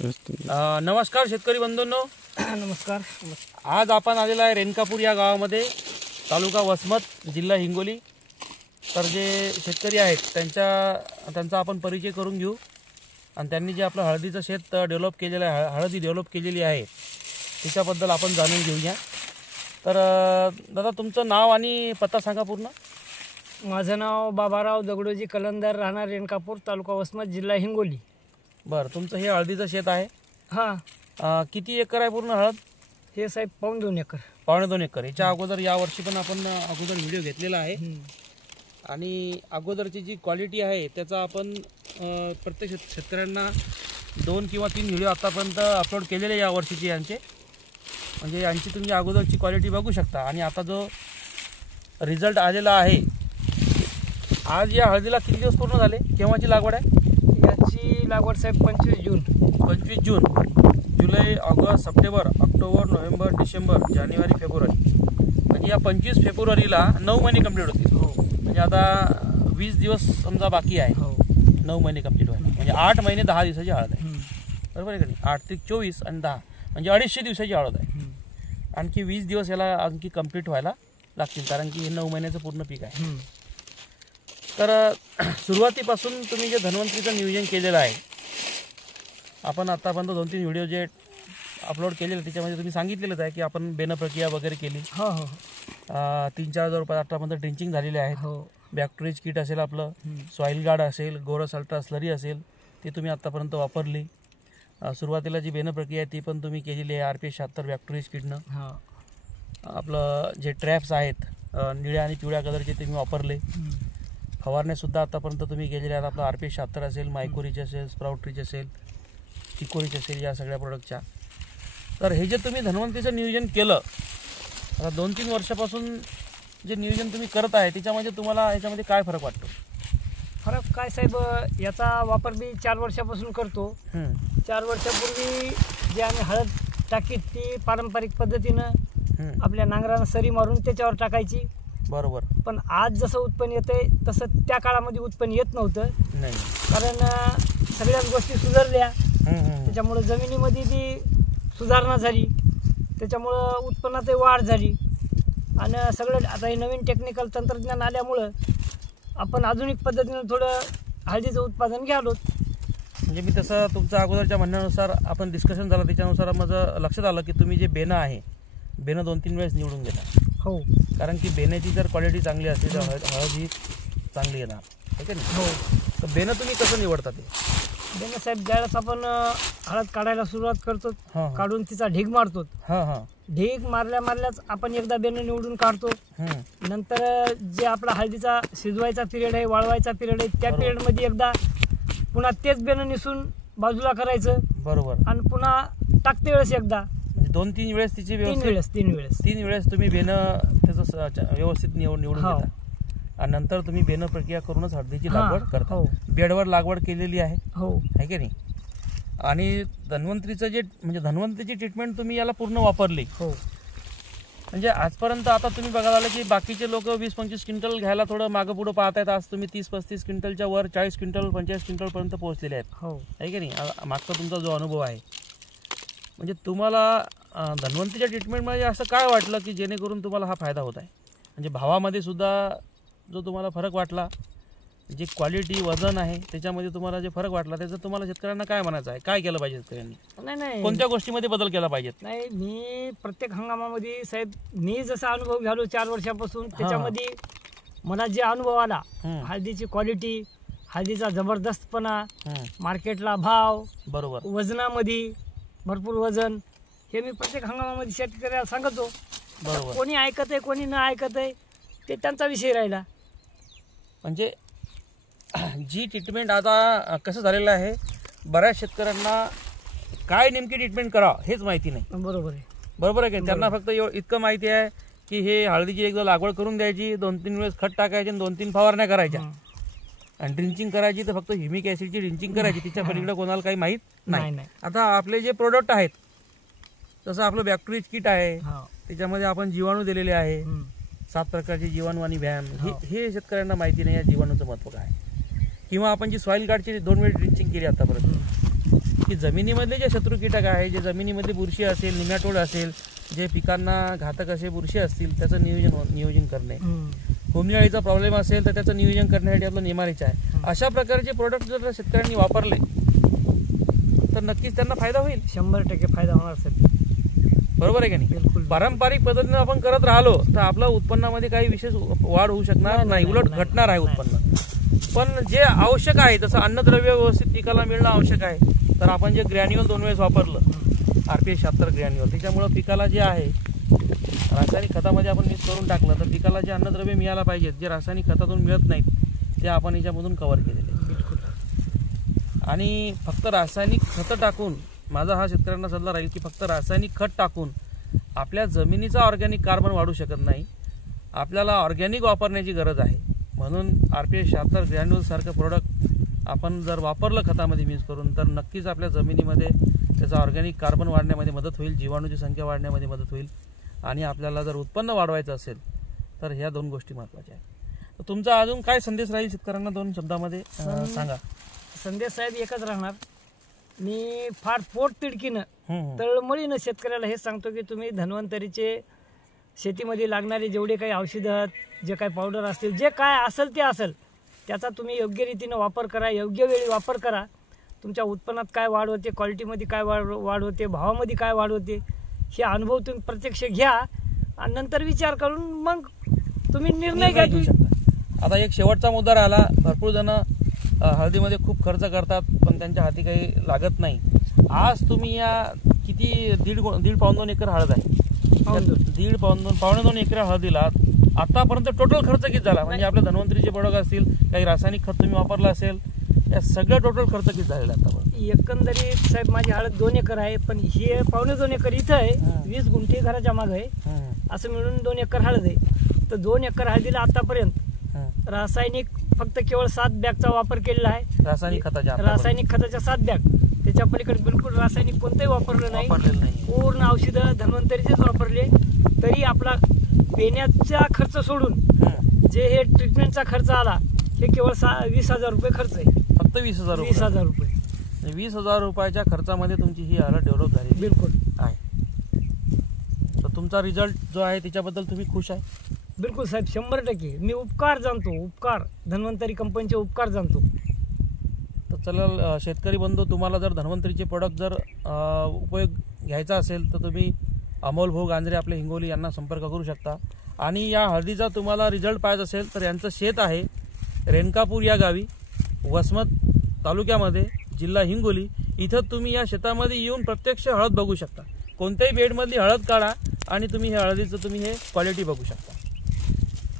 नमस्कार शेतकरी बंधूंनो. नमस्कार. आज आपण आलेला आहे रेणकापूर या गावामध्ये, तालुका वसमत, जिल्हा हिंगोली. तर जे शेतकरी आहेत त्यांचा आपण परिचय करून घेऊ आणि त्यांनी जे आपलं हळदीचं शेत डेव्हलप केलेलं आहे, हळदी डेव्हलप केलेली आहे त्याच्याबद्दल आपण जाणून घेऊया. तर दादा, तुमचं नाव आणि पत्ता सांगा पूर्ण. माझं नाव बाबाराव दगडोजी कलंदर, राहणार रेणकापूर, तालुका वसमत, जिल्हा हिंगोली. बरं, तुमचं हे हळदीचं शेत आहे. हां. किती एकर आहे पूर्ण हळद? हे साहेब 2.25 एकर. 2.25 एकर. याच्या अगोदर यावर्षी पण आपण अगोदर व्हिडिओ घेतलेला आहे आणि अगोदरची जी क्वालिटी आहे त्याचा आपण प्रत्येक शेतकऱ्यांना 2 किंवा 3 व्हिडिओ आतापर्यंत अपलोड केलेले या वर्षीचे यांचे. म्हणजे यांची तुम्ही अगोदरची क्वालिटी बघू शकता आणि आता जो रिझल्ट आलेला आहे. आज या हळदीला किती दिवस पूर्ण झाले? केव्हाची लागवड आहे? याची लागवड साहेब 25 जून. 25 जून, जुलै, ऑगस्ट, सप्टेंबर, ऑक्टोबर, नोव्हेंबर, डिसेंबर, जानेवारी, फेब्रुवारी. म्हणजे या 25 फेब्रुवारीला 9 महिने कंप्लीट होतील. म्हणजे आता 20 दिवस समजा बाकी आहे. 9 महिने कंप्लीट व्हायला, म्हणजे 8 महिने 10 दिवसाची हळद आहे. बरोबर आहे का नाही? 8 ते 24 आणि 10 म्हणजे 250 दिवसाची हळद आहे. आणखी 20 दिवस याला आणखी कंप्लीट व्हायला लागतील, कारण की हे 9 महिन्याचं पूर्ण पीक आहे. तर सुरुवातीपासून तुम्ही जे धन्वंतरीचं नियोजन केलेलं आहे, आपण आतापर्यंत 2-3 व्हिडिओ जे अपलोड केलेले त्याच्यामध्ये तुम्ही सांगितलेलंच आहे की आपण बेन प्रक्रिया वगैरे केली. 3-4 रुपये आतापर्यंत ड्रिंचिंग झालेले आहेत. बॅक्टेरियाज किट असेल, आपलं सॉईल गार्ड असेल, गोरस अल्ट्रा स्लरी असेल, ते तुम्ही आतापर्यंत वापरली. सुरुवातीला जी बेन प्रक्रिया आहे ती पण तुम्ही केलेली आहे RPS 76 बॅक्टेरियाज किटनं. आपलं जे ट्रॅप्स आहेत निळ्या आणि पिवळ्या कलरचे तुम्ही वापरले. फवारण्यासुद्धा आतापर्यंत तुम्ही केलेले आहेत. आपलं RPS 76 असेल, मायकोरिच असेल, स्प्राउटरिच असेल, चिकोरिच असेल, या सगळ्या प्रोडक्टच्या. तर हे जे तुम्ही धन्वंतरीचं नियोजन केलं, आता 2-3 वर्षापासून जे नियोजन तुम्ही करत आहे त्याच्यामध्ये तुम्हाला याच्यामध्ये काय फरक वाटतो? फरक काय साहेब, याचा वापर मी 4 वर्षापासून करतो. 4 वर्षापूर्वी जे आम्ही हळद टाकीत ती पारंपरिक पद्धतीनं आपल्या नांगरानं सरी मारून त्याच्यावर टाकायची. बरोबर. पण आज जसं उत्पन्न येतंय तसं त्या काळामध्ये उत्पन्न येत नव्हतं. नाही, कारण सगळ्याच गोष्टी सुधारल्या. त्याच्यामुळं जमिनीमध्ये जी सुधारणा झाली, त्याच्यामुळं उत्पन्नातही वाढ झाली. आणि सगळं आता हे नवीन टेक्निकल तंत्रज्ञान आल्यामुळं आपण आधुनिक पद्धतीनं थोडं हळदीचं उत्पादन घ्यालो. म्हणजे मी तसं तुमच्या अगोदरच्या म्हणण्यानुसार आपण डिस्कशन झालं, त्याच्यानुसार माझं लक्षात आलं की तुम्ही जे बेनं आहे, बेनं 2-3 वेळेस निवडून घेता. हो, कारण की बेण्याची जर क्वालिटी चांगली असली तर हळद ही चांगली येणार, ठीक आहे ना? तर बेनं तुम्ही कसं निवडता? ते बेनं साहेब, ज्यावेळेस आपण हळद काढायला सुरुवात करतो, काढून तिचा ढीग मारतो. ढीग मारल्याच आपण एकदा बेनं निवडून काढतो. नंतर जे आपला हळदीचा शिजवायचा पिरियड आहे, वाळवायचा पिरियड आहे, त्या पिरियडमध्ये एकदा पुन्हा तेच बेनं निसून बाजूला करायचं. बरोबर. आणि पुन्हा टाकते वेळेस एकदा 2-3 वेळेस तिची 3 वेळेस तुम्ही बेनं त्याचं व्यवस्थित निवडून घेता आणि नंतर तुम्ही बेनं प्रक्रिया करूनच हळदीची लागवड करता. बेडवर लागवड केलेली आहे, आहे की नाही? आणि धन्वंतरीचं जे म्हणजे धन्वंतरीची ट्रीटमेंट तुम्ही याला पूर्ण वापरली. म्हणजे आजपर्यंत आता तुम्ही बघायला आलं की बाकीचे लोक 20-25 क्विंटल घ्यायला थोडं मागं पुढं पाहत आहेत. आज तुम्ही 30-35 क्विंटलच्या वर 40 क्विंटल 45 क्विंटलपर्यंत पोहोचलेले आहेत, आहे की नाही? मागचा तुमचा जो अनुभव आहे, म्हणजे तुम्हाला धन्वंतरीच्या ट्रीटमेंटमध्ये असं काय वाटलं की जेणेकरून तुम्हाला हा फायदा होत आहे? म्हणजे भावामध्ये सुद्धा जो तुम्हाला फरक वाटला, जी क्वालिटी वजन आहे त्याच्यामध्ये तुम्हाला जे फरक वाटला, त्याचं तुम्हाला शेतकऱ्यांना काय म्हणायचं आहे? काय केलं पाहिजे शेतकऱ्यांनी? नाही, कोणत्या गोष्टीमध्ये बदल केला पाहिजेत? नाही, मी प्रत्येक हंगामामध्ये साहेब, मी जसा अनुभव घ्यालो 4 वर्षापासून, त्याच्यामध्ये मला जे अनुभव आला, हळदीची क्वालिटी, हळदीचा जबरदस्तपणा, मार्केटला भाव, बरोबर, वजनामध्ये भरपूर वजन, हे मी प्रत्येक हंगामामध्ये शेतकऱ्याला सांगतो. बरोबर. कोणी ऐकत आहे, कोणी न ऐकत आहे, ते त्यांचा विषय राहिला. म्हणजे जी ट्रीटमेंट आता कसं झालेलं आहे, बऱ्याच शेतकऱ्यांना काय नेमकी ट्रीटमेंट करावं हेच माहिती नाही. बरोबर आहे की? त्यांना फक्त इतकं माहिती आहे की हे हळदीची एकदा लागवड करून द्यायची, 2-3 वेळेस खत टाकायचे आणि 2-3 फवारण्या करायच्या आणि ड्रिंचिंग करायची, तर फक्त ह्युमिक ॲसिडची ड्रिंचिंग करायची. तिच्या पलीकडे कोणाला काही माहीत नाही. आता आपले जे प्रोडक्ट आहेत, जसं आपलं बॅक्टेरियाज किट आहे, त्याच्यामध्ये आपण जीवाणू दिलेले आहे, 7 प्रकारचे जीवाणू आणि व्यायाम. हे शेतकऱ्यांना माहिती नाही या जीवाणूचं महत्त्व काय. किंवा आपण जी सॉईल गार्डची 2 वेळी ड्रिंचिंग केली आतापर्यंत, की जमिनीमधले जे शत्रू कीटक आहे, जे जमिनीमध्ये बुरशी असेल, निमॅटोड असेल, जे पिकांना घातक असे बुरशी असतील त्याचं नियोजन करणे, हुमणीचा प्रॉब्लेम असेल तर त्याचं नियोजन करण्यासाठी आपलं निमारीच आहे. अशा प्रकारचे प्रोडक्ट जर शेतकऱ्यांनी वापरले तर नक्कीच त्यांना फायदा होईल. 100% फायदा होणार साहेब. बरोबर आहे का नाही? बिलकुल. पारंपरिक पद्धतीने आपण करत राहिलो तर आपल्या उत्पन्नामध्ये काही विशेष वाढ होऊ शकणार नाही, उलट घटणार आहे उत्पन्न. पण जे आवश्यक आहे जसं अन्नद्रव्य व्यवस्थित पिकाला मिळणं आवश्यक आहे, तर आपण जे ग्रॅन्युअल 2 वेळेस वापरलं RPS 76 ग्रॅन्युअल, त्याच्यामुळं पिकाला जे आहे रासायनिक खतामध्ये आपण मिक्स करून टाकलं तर पिकाला जे अन्नद्रव्य मिळायला पाहिजेत, जे रासायनिक खतातून मिळत नाहीत ते आपण याच्यामधून कव्हर केलेले. आणि फक्त रासायनिक खतं टाकून, माझा हा शेतकऱ्यांना सल्ला राहील की फक्त रासायनिक खत टाकून आपल्या जमिनीचा ऑर्गॅनिक कार्बन वाढू शकत नाही. आपल्याला ऑर्गॅनिक वापरण्याची गरज आहे. म्हणून RPS 76 ग्रॅन्युअल सारखं प्रोडक्ट आपण जर वापरलं खतामध्ये मिक्स करून तर नक्कीच आपल्या जमिनीमध्ये त्याचा ऑर्गॅनिक कार्बन वाढण्यामध्ये मदत होईल, जीवाणूची संख्या वाढण्यामध्ये मदत होईल. आणि आपल्याला जर उत्पन्न वाढवायचं असेल तर ह्या 2 गोष्टी महत्त्वाच्या आहेत. तर तुमचा अजून काय संदेश राहील शेतकऱ्यांना 2 शब्दामध्ये सांगा. संदेश साहेब एकच राहणार, मी फार पोट तिडकीनं तळमळीनं शेतकऱ्याला हेच सांगतो की तुम्ही धन्वंतरीचे शेतीमध्ये लागणारे जेवढे काही औषधं, जे काही पावडर असतील, जे काय असेल ते असेल, त्याचा तुम्ही योग्य रीतीनं वापर करा, योग्य वेळी वापर करा. तुमच्या उत्पन्नात काय वाढ होते, क्वालिटीमध्ये काय वाढ होते, भावामध्ये काय वाढ होते, हे अनुभव तुम्ही प्रत्यक्ष घ्या आणि नंतर विचार करून मग तुम्ही निर्णय घेऊ शकता. आता एक शेवटचा मुद्दा राहिला. भरपूर जण हळदीमध्ये खूप खर्च करतात पण त्यांच्या हाती काही लागत नाही. आज तुम्ही या किती 1.5 पाऊण 2 एकर हळद आहे, 1.5 पावणे 2 एकर हळदीला आतापर्यंत टोटल खर्च किती झाला? म्हणजे आपल्या धन्वंतरीचे प्रोडक्ट असतील, काही रासायनिक खत तुम्ही वापरलं असेल, या सगळं टोटल खर्च किती झालेला आतापर्यंत? एकंदरीत साहेब माझी हळद 2 एकर आहे, पण हे पावणे 2 एकर इथं आहे, 20 गुंठे घराच्या मागं आहे, असं मिळून 2 एकर हळद आहे. तर 2 एकर हळदीला आतापर्यंत रासायनिक फक्त केवळ 7 बॅगचा वापर केलेला आहे. रासायनिक खताच्या 7 बॅग, त्याच्या पलीकडे बिलकुल रासायनिक कोणतंही वापरलं नाही. पूर्ण औषधं धन्वंतरीचेच वापरले. तरी आपला पेण्याचा खर्च सोडून जे हे ट्रीटमेंटचा खर्च आला हे केवळ 20,000 रुपये खर्च आहे. फक्त 20,000 रुपये. 20,000 रुपयाच्या खर्चामध्ये तुमची ही हळद डेव्हलप झाली बिलकुल आहे. तर तुमचा रिझल्ट जो आहे त्याच्याबद्दल तुम्ही खुश आहे? बिलकुल साहेब, 100%. मी उपकार जाणतो, उपकार धन्वंतरी कंपनीचे उपकार जाणतो. तर चला शेतकरी बंधू, तुम्हाला जर धन्वंतरीचे प्रोडक्ट जर उपयोग घ्यायचा असेल तर तुम्ही अमोल भाऊ गांजरे आपले हिंगोली यांना संपर्क करू शकता. आणि या हळदीचा तुम्हाला रिझल्ट पाहिजे असेल तर यांचं शेत आहे रेणकापूर या गावी, वसमत तालुक्यामध्ये, जिल्हा हिंगोली. इथं तुम्ही या शेतामध्ये येऊन प्रत्यक्ष हळद बघू शकता. कोणत्याही बेडमधली हळद काढा आणि तुम्ही हे हळदीचं तुम्ही हे क्वालिटी बघू शकता.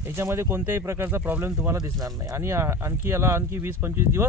याच्यामध्ये कोणत्याही प्रकारचा प्रॉब्लेम तुम्हाला दिसणार नाही. आणि आणखी याला 20-25 दिवस